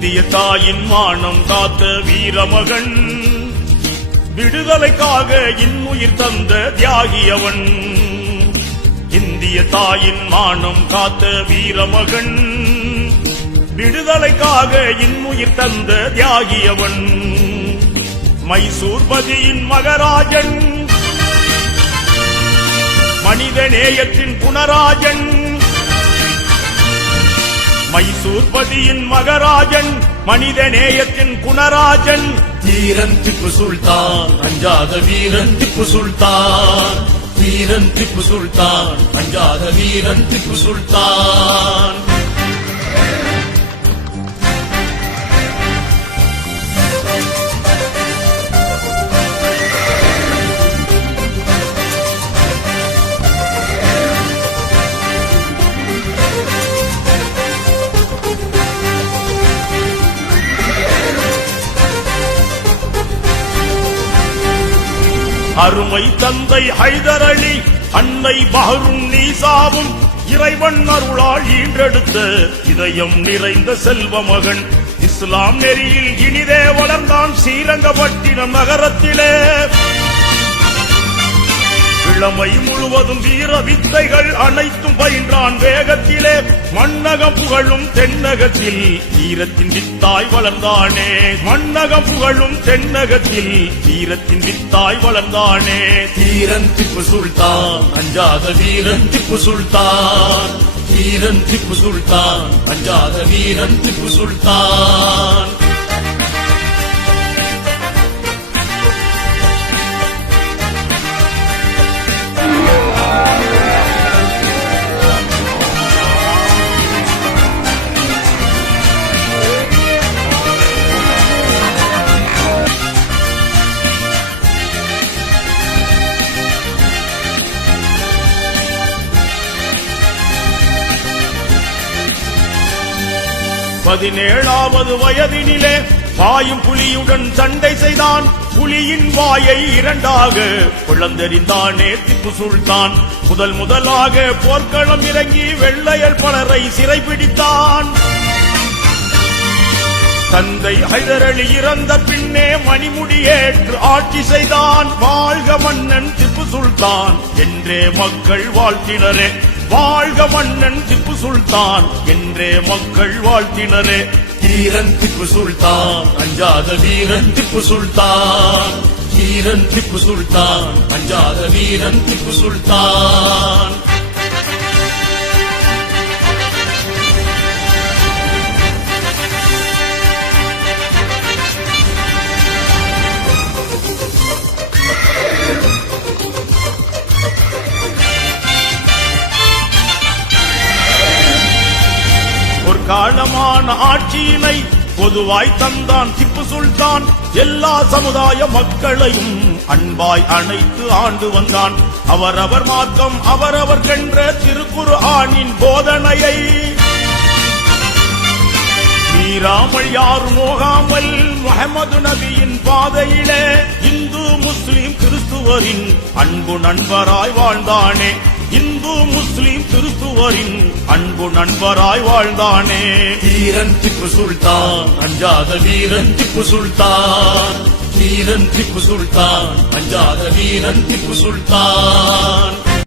இந்திய தாயின் மானம் காத்த வீரமகன், விடுதலைக்காக இன்னுயிர் தந்த தியாகியவன். இந்திய தாயின் மானம் காத்த வீரமகன், விடுதலைக்காக இன்னுயிர் தந்த தியாகியவன். மைசூர்பதியின் மகராஜன், மனித நேயத்தின் குணராஜன். மைசூர்பதியின் மகராஜன், மனித நேயத்தின் குணராஜன். வீரன் திப்பு சுல்தான், அஞ்சாத வீரன் திப்பு சுல்தான். வீரன் திப்பு சுல்தான், அஞ்சாத வீரன் திப்பு சுல்தான். அருமை தந்தை ஹைதர் அலி, அன்னை பஹ்ருன் நீசாவும் இறைவன் அருளால் ஈன்றெடுத்த இதயம் நிறைந்த செல்வ மகன். இஸ்லாம் நெறியில் இனிதே வளர்ந்தான் ஸ்ரீரங்கப்பட்டினம் நகரத்திலே. இளமை முழுவதும் வீர வித்தைகள் அனைத்தும் பயின்றான் வேகத்திலே. மண்ணகம் புகழும் தென்னகத்தில் வீரத்தின் வித்தாய் வளர்ந்தானே. மண்ணகம் புகழும் தென்னகத்தில் வீரத்தின் வித்தாய் வளர்ந்தானே. வீரன் திப்பு சுல்தான், அஞ்சாத வீரன் திப்பு சுல்தான். வீரன் திப்பு சுல்தான், அஞ்சாத வீரன் திப்பு சுல்தான். பதினேழாவது வயதினிலே பாயும் புலியுடன் சண்டை செய்தான். புலியின் வாயை இரண்டாக பிளந்தெறிந்தானே திப்பு சுல்தான். முதலாக போர்க்களம் இறங்கி வெள்ளையர் பலரை சிறைபிடித்தான். தந்தை ஹைதர் அலி இறந்த பின்னே மணிமுடியேற்று ஆட்சி செய்தான். வாழ்க மன்னன் திப்பு சுல்தான் என்றே மக்கள் வாழ்த்தினரே. வாழ்க மன்னன் திப்பு சுல்தான் என்றே மக்கள் வாழ்த்தினரே. வீரன் திப்பு சுல்தான், அஞ்சாத வீரன் திப்பு சுல்தான். வீரன் திப்பு சுல்தான், அஞ்சாத வீரன் திப்பு சுல்தான். ஒரு காலமான ஆட்சியினை பொதுவாய் தந்தான் திப்பு சுல்தான். எல்லா சமுதாய மக்களையும் அன்பாய் அணைத்து ஆண்டு வந்தான். அவரவர் மார்க்கம் அவரவர் கென்ற திருக்குர்ஆனின் போதனையை மீறாமல் யாரும் நோகாமல் முஹம்மது நபியின் பாதையிலே இந்து முஸ்லிம் கிறிஸ்துவரின் அன்பு நண்பராய் வாழ்ந்தானே. இந்து முஸ்லிம் கிறிஸ்துவரின் அன்பு நண்பராய் வாழ்ந்தானே. வீரன் திப்பு சுல்தான், அஞ்சாத வீரன் திப்பு சுல்தான். வீரன் திப்பு சுல்தான், அஞ்சாத வீரன் திப்பு சுல்தான்.